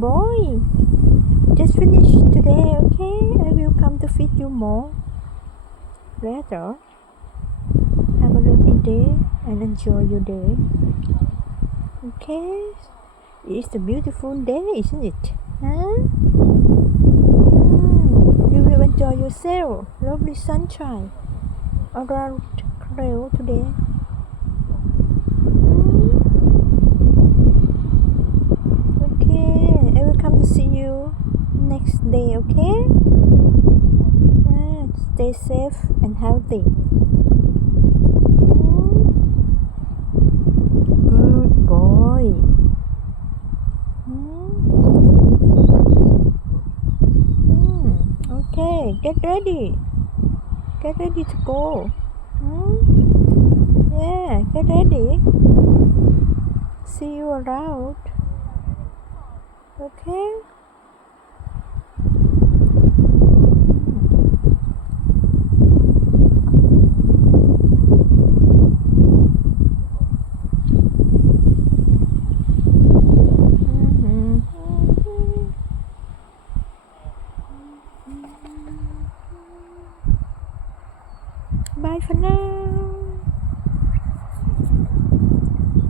boy. Just finish today, okay? I will come to feed you more later. Have a lovely day and enjoy your day. Okay? It's a beautiful day, isn't it? Huh? You will enjoy yourself. Lovely sunshine around Crail today. Okay, I will come to see you next day, okay? Stay safe and healthy. Good boy. Okay, get ready. Get ready to go. Yeah, get ready. See you around. Okay? Bye for now.